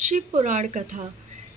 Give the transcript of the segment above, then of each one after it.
शिव पुराण कथा।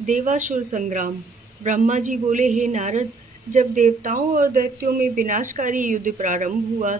देवासुर संग्राम। ब्रह्मा जी बोले, हे नारद, जब देवताओं और दैत्यों में विनाशकारी युद्ध प्रारंभ हुआ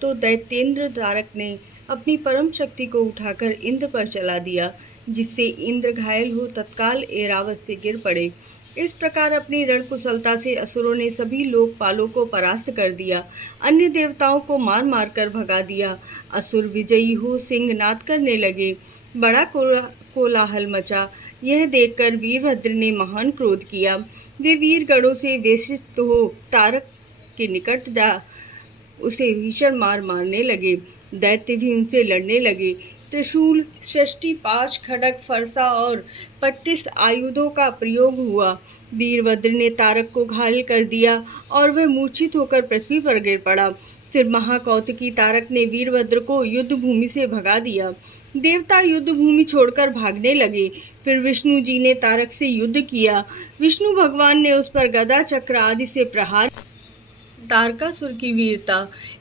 तो दैत्येंद्र तारक ने अपनी परम शक्ति को उठाकर इंद्र पर चला दिया, जिससे इंद्र घायल हो तत्काल ऐरावत से गिर पड़े। इस प्रकार अपनी रण कुशलता से असुरों ने सभी लोकपालों को परास्त कर दिया, अन्य देवताओं को मार मार कर भगा दिया। असुर विजयी हो सिंहनाद करने लगे, बड़ा कोलाहल मचा। यह देखकर वीरभद्र ने महान क्रोध किया। वे वीर गणों से वेशित हो तारक के निकट जा उसे भीषण मार मारने लगे। दैत्य भी उनसे लड़ने लगे। त्रिशूल, षष्ठी, पाश, खड्ग, फरसा और पट्टिस आयुधों का प्रयोग हुआ। वीरभद्र ने तारक को घायल कर दिया और वह मूर्छित होकर पृथ्वी पर गिर पड़ा। फिर महाकौतुकी तारक ने वीरभद्र को युद्ध भूमि से भगा दिया। देवता युद्ध भूमि छोड़कर भागने लगे। फिर विष्णु जी ने तारक से युद्ध किया। विष्णु भगवान ने उस पर गदा, चक्र आदि से प्रहार। तारकासुर की वीरता।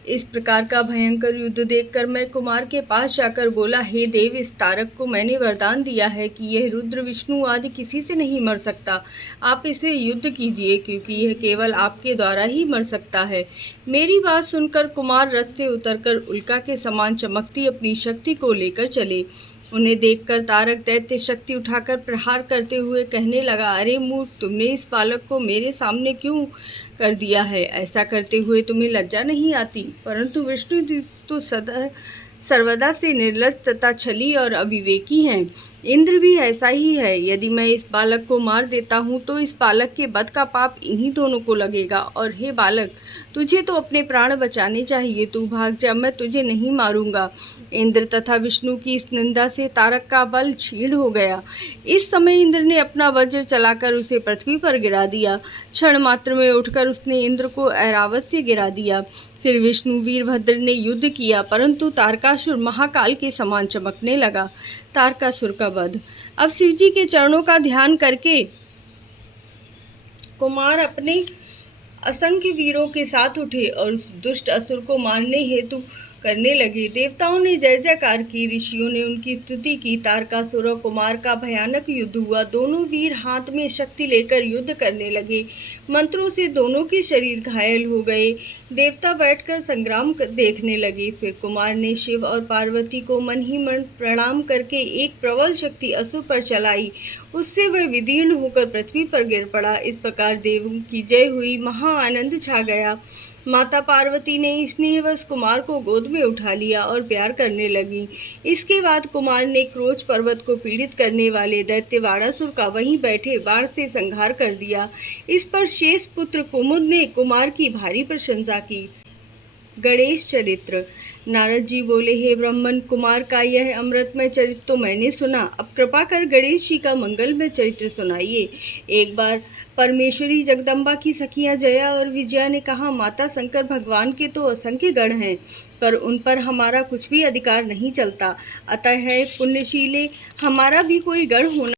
इस प्रकार का भयंकर युद्ध देखकर मैं कुमार के पास जाकर बोला, हे देव, इस तारक को मैंने वरदान दिया है कि यह रुद्र, विष्णु आदि किसी से नहीं मर सकता। आप इसे युद्ध कीजिए, क्योंकि यह केवल आपके द्वारा ही मर सकता है। मेरी बात सुनकर कुमार रथ से उतरकर उल्का के समान चमकती अपनी शक्ति को लेकर चले। उन्हें देखकर तारक दैत्य शक्ति उठाकर प्रहार करते हुए कहने लगा, अरे मूर्ख, तुमने इस बालक को मेरे सामने क्यों कर दिया है? ऐसा करते हुए तुम्हें लज्जा नहीं आती? परंतु विष्णु जी तो सर्वदा से निर्लज तथा छली और अविवेकी हैं। इंद्र भी ऐसा ही है। यदि मैं इस बालक को मार देता हूँ तो इस बालक के वध का पाप इन्हीं दोनों को लगेगा। और हे बालक, तुझे तो अपने प्राण बचाने चाहिए। तू भाग जा, मैं तुझे नहीं मारूंगा। इंद्र तथा विष्णु की इस निंदा से तारक का बल क्षीण हो गया। इस समय इंद्र ने अपना वज्र चलाकर उसे पृथ्वी पर गिरा दिया। क्षण मात्र में उठकर उसने इंद्र को ऐरावत से गिरा दिया। फिर विष्णु वीरभद्र ने युद्ध किया, परंतु तारकासुर महाकाल के समान चमकने लगा। तारकासुर का वध। अब शिवजी के चरणों का ध्यान करके कुमार अपने असंख्य वीरों के साथ उठे और उस दुष्ट असुर को मारने हेतु करने लगे। देवताओं ने जय जयकार की, ऋषियों ने उनकी स्तुति की। तारकासुर और कुमार का भयानक युद्ध हुआ। दोनों वीर हाथ में शक्ति लेकर युद्ध करने लगे। मंत्रों से दोनों के शरीर घायल हो गए। देवता बैठकर संग्राम देखने लगे। फिर कुमार ने शिव और पार्वती को मन ही मन प्रणाम करके एक प्रबल शक्ति असुर पर चलाई। उससे वह विदीर्ण होकर पृथ्वी पर गिर पड़ा। इस प्रकार देवों की जय हुई, महा आनंद छा गया। माता पार्वती ने स्नेहवश कुमार को गोद में उठा लिया और प्यार करने लगी। इसके बाद कुमार ने क्रोच पर्वत को पीड़ित करने वाले दैत्य वाणासुर का वहीं बैठे बाण से संहार कर दिया। इस पर शेष पुत्र कुमुद ने कुमार की भारी प्रशंसा की। गणेश चरित्र। नारद जी बोले, हे ब्राह्मण, कुमार का यह अमृतमय चरित्र तो मैंने सुना। अब कृपा कर गणेश जी का मंगलमय चरित्र सुनाइए। एक बार परमेश्वरी जगदम्बा की सखियां जया और विजया ने कहा, माता शंकर भगवान के तो असंख्य गण हैं, पर उन पर हमारा कुछ भी अधिकार नहीं चलता। अतः है पुण्यशीले, हमारा भी कोई गण होना।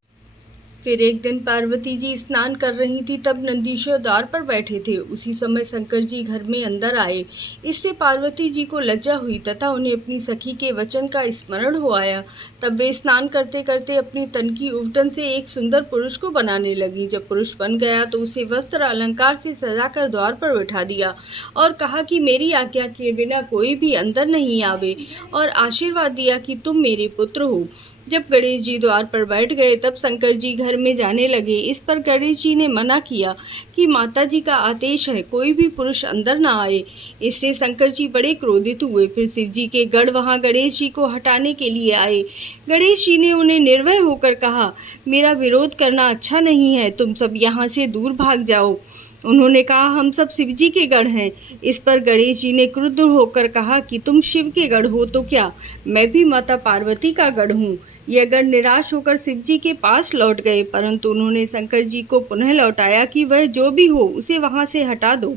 फिर एक दिन पार्वती जी स्नान कर रही थी, तब नंदीश्वर द्वार पर बैठे थे। उसी समय शंकर जी घर में अंदर आए। इससे पार्वती जी को लज्जा हुई तथा उन्हें अपनी सखी के वचन का स्मरण हो आया। तब वे स्नान करते करते अपनी तन की उबटन से एक सुंदर पुरुष को बनाने लगी। जब पुरुष बन गया तो उसे वस्त्र अलंकार से सजाकर द्वार पर बैठा दिया और कहा कि मेरी आज्ञा के बिना कोई भी अंदर नहीं आवे, और आशीर्वाद दिया कि तुम मेरे पुत्र हो। जब गणेश जी द्वार पर बैठ गए तब शंकर जी घर में जाने लगे। इस पर गणेश जी ने मना किया कि माता जी का आदेश है, कोई भी पुरुष अंदर ना आए। इससे शंकर जी बड़े क्रोधित हुए। फिर शिव जी के गण वहां गणेश जी को हटाने के लिए आए। गणेश जी ने उन्हें निर्भय होकर कहा, मेरा विरोध करना अच्छा नहीं है, तुम सब यहाँ से दूर भाग जाओ। उन्होंने कहा, हम सब शिव जी के गण हैं। इस पर गणेश जी ने क्रुद्ध होकर कहा कि तुम शिव के गण हो तो क्या, मैं भी माता पार्वती का गण हूँ। यह गण निराश होकर शिव जी के पास लौट गए, परंतु उन्होंने शंकर जी को पुनः लौटाया कि वह जो भी हो उसे वहां से हटा दो।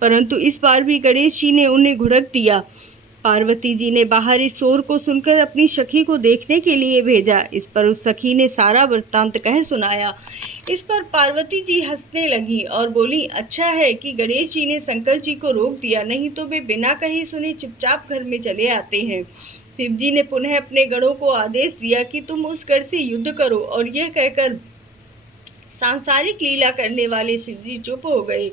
परंतु इस बार भी गणेश जी ने उन्हें घुड़क दिया। पार्वती जी ने बाहर इस शोर को सुनकर अपनी सखी को देखने के लिए भेजा। इस पर उस सखी ने सारा वृत्तांत कह सुनाया। इस पर पार्वती जी हंसने लगी और बोली, अच्छा है कि गणेश जी ने शंकर जी को रोक दिया, नहीं तो वे बिना कहे सुने चुपचाप घर में चले आते हैं। शिवजी ने पुनः अपने गणों को आदेश दिया कि तुम उस गढ़ से युद्ध करो, और यह कहकर सांसारिक लीला करने वाले शिवजी चुप हो गए।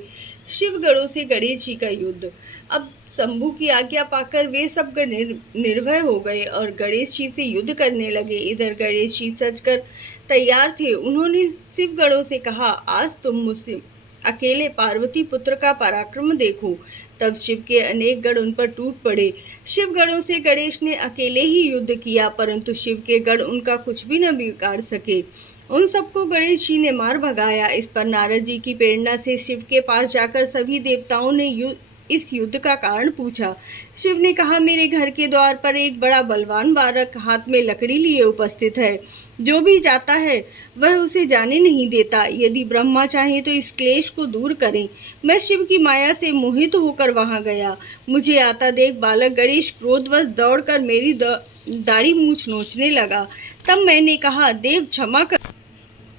शिवगणों से गणेश जी का युद्ध। अब शंभू की आज्ञा पाकर वे सब गण निर्भय हो गए और गणेश जी से युद्ध करने लगे। इधर गणेश जी सजकर तैयार थे। उन्होंने शिवगणों से कहा, आज तुम मुझसे अकेले पार्वती पुत्र का पराक्रम देखो। तब शिव के अनेक गण उन पर टूट पड़े। शिवगणों से गणेश ने अकेले ही युद्ध किया, परंतु शिव के गण उनका कुछ भी न बिगाड़ सके। उन सबको गणेश जी ने मार भगाया। इस पर नारद जी की प्रेरणा से शिव के पास जाकर सभी देवताओं ने इस युद्ध का कारण पूछा। शिव ने कहा, मेरे घर के द्वार पर एक बड़ा बलवान बालक हाथ में लकड़ी लिए उपस्थित है। जो भी जाता है वह उसे जाने नहीं देता। यदि ब्रह्मा चाहे तो इस क्लेश को दूर करें। मैं शिव की माया से मोहित होकर वहां गया। मुझे आता देख बालक गणेश क्रोधवश दौड़कर मेरी दाढ़ी मूछ नोचने लगा। तब मैंने कहा, देव क्षमा कर,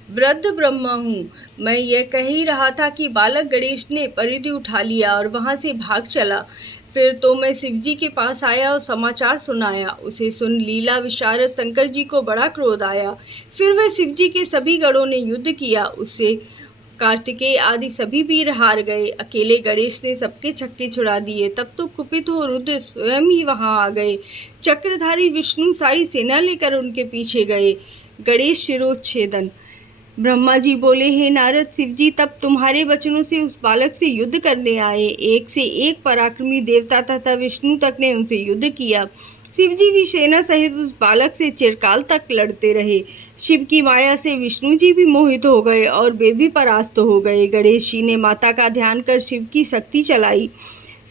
वृद्ध ब्रह्मा हूँ। मैं यह कह ही रहा था कि बालक गणेश ने परिधि उठा लिया और वहां से भाग चला। फिर तो मैं शिवजी के पास आया और समाचार सुनाया। उसे सुन लीला विशारद शंकर जी को बड़ा क्रोध आया। फिर वह शिवजी के सभी गणों ने युद्ध किया। उससे कार्तिकेय आदि सभी वीर हार गए। अकेले गणेश ने सबके छक्के छुड़ा दिए। तब तो कुपित हो रुद्र स्वयं ही वहां आ गए। चक्रधारी विष्णु सारी सेना लेकर उनके पीछे गए। गणेश शिरोच्छेदन। ब्रह्मा जी बोले, हे नारद, शिवजी तब तुम्हारे वचनों से उस बालक से युद्ध करने आए। एक से एक पराक्रमी देवता तथा विष्णु तक ने उनसे युद्ध किया। शिवजी भी सेना सहित उस बालक से चिरकाल तक लड़ते रहे। शिव की माया से विष्णु जी भी मोहित हो गए और वे भी परास्त हो गए। गणेश जी ने माता का ध्यान कर शिव की शक्ति चलाई।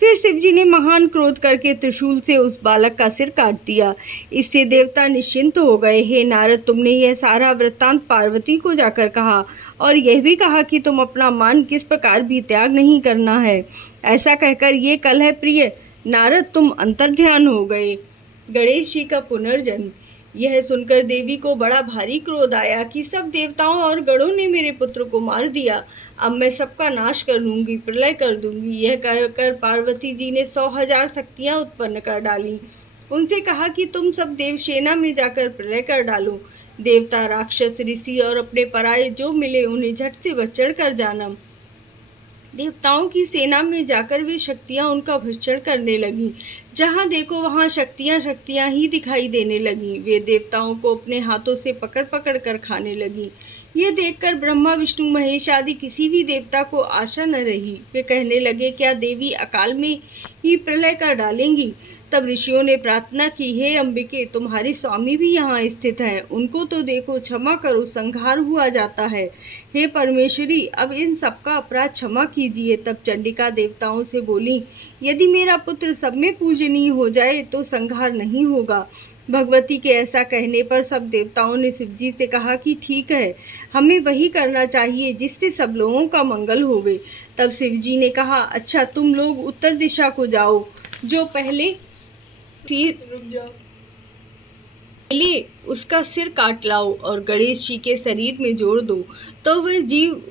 फिर शिवजी ने महान क्रोध करके त्रिशूल से उस बालक का सिर काट दिया। इससे देवता निश्चिंत हो गए। हे नारद, तुमने यह सारा वृत्तांत पार्वती को जाकर कहा और यह भी कहा कि तुम अपना मान किस प्रकार भी त्याग नहीं करना है। ऐसा कहकर ये कलह प्रिय नारद तुम अंतर्ध्यान हो गए। गणेश जी का पुनर्जन्म। यह सुनकर देवी को बड़ा भारी क्रोध आया कि सब देवताओं और गणों ने मेरे पुत्र को मार दिया। अब मैं सबका नाश कर दूंगी, प्रलय कर दूंगी। यह कहकर पार्वती जी ने 100,000 शक्तियाँ उत्पन्न कर डाली। उनसे कहा कि तुम सब देवसेना में जाकर प्रलय कर डालो। देवता, राक्षस, ऋषि और अपने पराये जो मिले उन्हें झट से बचड़ कर जाना। देवताओं की सेना में जाकर वे शक्तियां उनका भक्षण करने लगी। जहां देखो वहां शक्तियां ही दिखाई देने लगी। वे देवताओं को अपने हाथों से पकड़ पकड़ कर खाने लगी। ये देखकर ब्रह्मा, विष्णु, महेश आदि किसी भी देवता को आशा न रही। वे कहने लगे, क्या देवी अकाल में ही प्रलय कर डालेंगी? तब ऋषियों ने प्रार्थना की, हे अंबिके, तुम्हारे स्वामी भी यहाँ स्थित हैं। उनको तो देखो, क्षमा करो, संहार हुआ जाता है। हे परमेश्वरी, अब इन सबका अपराध क्षमा कीजिए। तब चंडिका देवताओं से बोली, यदि मेरा पुत्र सब में पूजनीय हो जाए तो संहार नहीं होगा। भगवती के ऐसा कहने पर सब देवताओं ने शिवजी से कहा कि ठीक है, हमें वही करना चाहिए जिससे सब लोगों का मंगल होवे। तब शिवजी ने कहा, अच्छा तुम लोग उत्तर दिशा को जाओ, जो पहले उसका सिर काट लाओ और गणेश जी के शरीर में जोड़ दो, तो वह जीव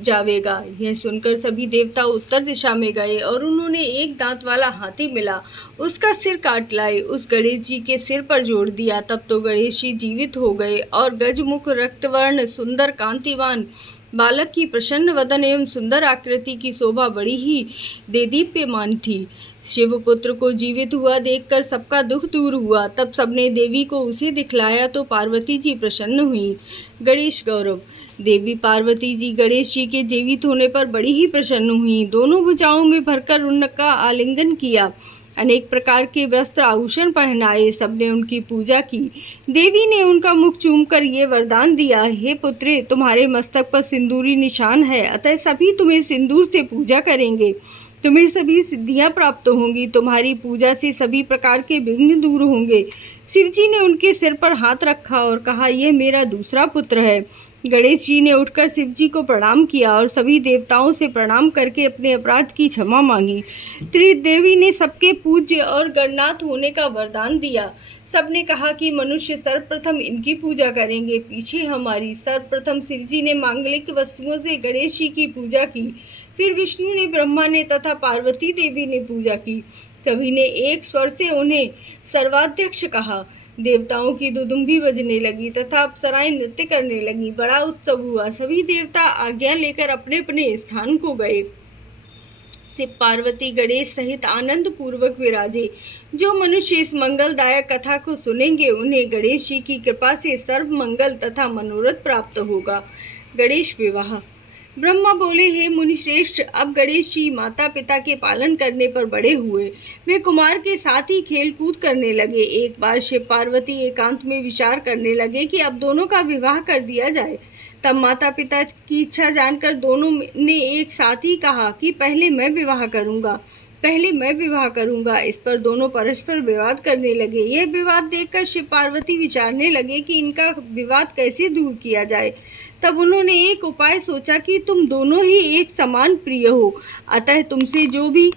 जावेगा। यह सुनकर सभी देवता उत्तर दिशा में गए और उन्होंने एक दांत वाला हाथी मिला, उसका सिर काट लाए, उस गणेश जी के सिर पर जोड़ दिया। तब तो गणेश जी जीवित हो गए और गजमुख, रक्तवर्ण, सुंदर कांतिवान बालक की प्रसन्न वदन एवं सुंदर आकृति की शोभा बड़ी ही देदीप्यमान थी। शिवपुत्र को जीवित हुआ देखकर सबका दुख दूर हुआ। तब सबने देवी को उसे दिखलाया तो पार्वती जी प्रसन्न हुई। गणेश गौरव। देवी पार्वती जी गणेश जी के जीवित होने पर बड़ी ही प्रसन्न हुई। दोनों भुजाओं में भरकर उनका आलिंगन किया, अनेक प्रकार के वस्त्र आभूषण पहनाए, सबने उनकी पूजा की। देवी ने उनका मुख चूमकर ये वरदान दिया, हे पुत्रे, तुम्हारे मस्तक पर सिंदूरी निशान है, अतः सभी तुम्हें सिंदूर से पूजा करेंगे। तुम्हें सभी सिद्धियां प्राप्त होंगी। तुम्हारी पूजा से सभी प्रकार के विघ्न दूर होंगे। शिवजी ने उनके सिर पर हाथ रखा और कहा, यह मेरा दूसरा पुत्र है। गणेश जी ने उठकर शिवजी को प्रणाम किया और सभी देवताओं से प्रणाम करके अपने अपराध की क्षमा मांगी। त्रिदेवी ने सबके पूज्य और गणनाथ होने का वरदान दिया। सबने कहा कि मनुष्य सर्वप्रथम इनकी पूजा करेंगे, पीछे हमारी। सर्वप्रथम शिवजी ने मांगलिक वस्तुओं से गणेश जी की पूजा की, फिर विष्णु ने, ब्रह्मा ने तथा पार्वती देवी ने पूजा की। सभी ने एक स्वर से उन्हें सर्वाध्यक्ष कहा। देवताओं की दुदुम्भी बजने लगी तथा अप्सराएं नृत्य करने लगी। बड़ा उत्सव हुआ। सभी देवता आज्ञा लेकर अपने अपने स्थान को गए। शिव पार्वती गणेश सहित आनंद पूर्वक विराजे। जो मनुष्य इस मंगलदायक कथा को सुनेंगे उन्हें गणेश जी की कृपा से सर्व मंगल तथा मनोरथ प्राप्त होगा। गणेश विवाह। ब्रह्मा बोले, हे मुनिश्रेष्ठ, अब गणेश जी माता पिता के पालन करने पर बड़े हुए। वे कुमार के साथ ही खेल कूद करने लगे। एक बार शिव पार्वती एकांत में विचार करने लगे कि अब दोनों का विवाह कर दिया जाए। तब माता पिता की इच्छा जानकर दोनों ने एक साथ ही कहा कि पहले मैं विवाह करूंगा। इस पर दोनों परस्पर विवाद करने लगे। यह विवाद देखकर शिव पार्वती विचारने लगे कि इनका विवाद कैसे दूर किया जाए। तब उन्होंने एक उपाय सोचा कि तुम दोनों ही एक समान प्रिय हो, अतः तुमसे जो भी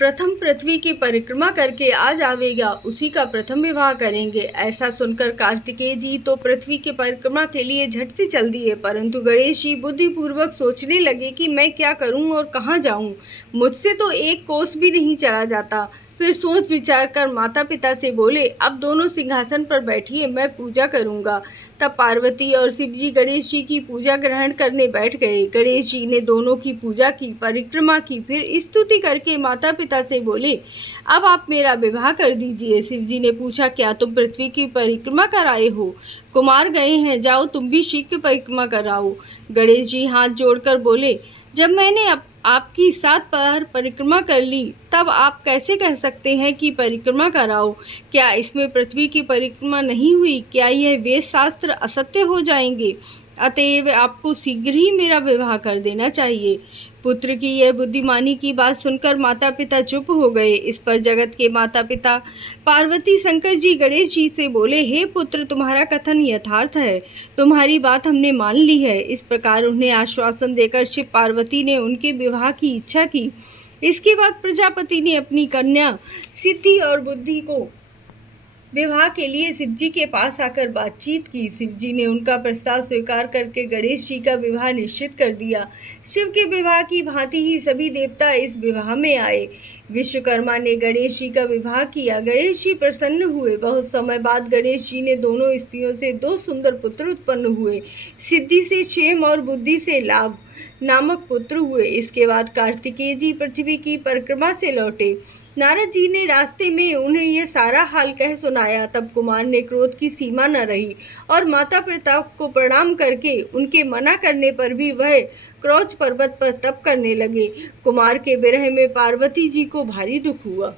प्रथम पृथ्वी की परिक्रमा करके आ जावेगा उसी का प्रथम विवाह करेंगे। ऐसा सुनकर कार्तिकेय जी तो पृथ्वी की परिक्रमा के लिए झट से चल दिए, परंतु गणेश जी बुद्धिपूर्वक सोचने लगे कि मैं क्या करूं और कहां जाऊं। मुझसे तो एक कोस भी नहीं चला जाता। फिर सोच विचार कर माता पिता से बोले, अब दोनों सिंहासन पर बैठिए, मैं पूजा करूंगा। तब पार्वती और शिव जी गणेश जी की पूजा ग्रहण करने बैठ गए। गणेश जी ने दोनों की पूजा की, परिक्रमा की, फिर स्तुति करके माता पिता से बोले, अब आप मेरा विवाह कर दीजिए। शिव जी ने पूछा, क्या तुम पृथ्वी की परिक्रमा कर आए हो? कुमार गए हैं, जाओ तुम भी शीघ्र परिक्रमा कराओ। गणेश जी हाथ जोड़कर बोले, जब मैंने आपकी 7 बार परिक्रमा कर ली, तब आप कैसे कह सकते हैं कि परिक्रमा कराओ? क्या इसमें पृथ्वी की परिक्रमा नहीं हुई? क्या यह वेद शास्त्र असत्य हो जाएंगे? अतएव आपको शीघ्र ही मेरा विवाह कर देना चाहिए। पुत्र की यह बुद्धिमानी की बात सुनकर माता पिता चुप हो गए। इस पर जगत के माता पिता पार्वती शंकर जी गणेश जी से बोले, हे पुत्र, तुम्हारा कथन यथार्थ है, तुम्हारी बात हमने मान ली है। इस प्रकार उन्हें आश्वासन देकर शिव पार्वती ने उनके विवाह की इच्छा की। इसके बाद प्रजापति ने अपनी कन्या सिद्धि और बुद्धि को विवाह के लिए शिव जी के पास आकर बातचीत की। शिव जी ने उनका प्रस्ताव स्वीकार करके गणेश जी का विवाह निश्चित कर दिया। शिव के विवाह की भांति ही सभी देवता इस विवाह में आए। विश्वकर्मा ने गणेश जी का विवाह किया। गणेश जी प्रसन्न हुए। बहुत समय बाद गणेश जी ने दोनों स्त्रियों से 2 सुंदर पुत्र उत्पन्न हुए। सिद्धि से क्षेम और बुद्धि से लाभ नामक पुत्र हुए। इसके बाद कार्तिकेय जी पृथ्वी की परिक्रमा से लौटे। नारद जी ने रास्ते में उन्हें यह सारा हाल कह सुनाया। तब कुमार ने क्रोध की सीमा न रही और माता पिता को प्रणाम करके उनके मना करने पर भी वह क्रोच पर्वत पर तप करने लगे। कुमार के विरह में पार्वती जी को भारी दुख हुआ।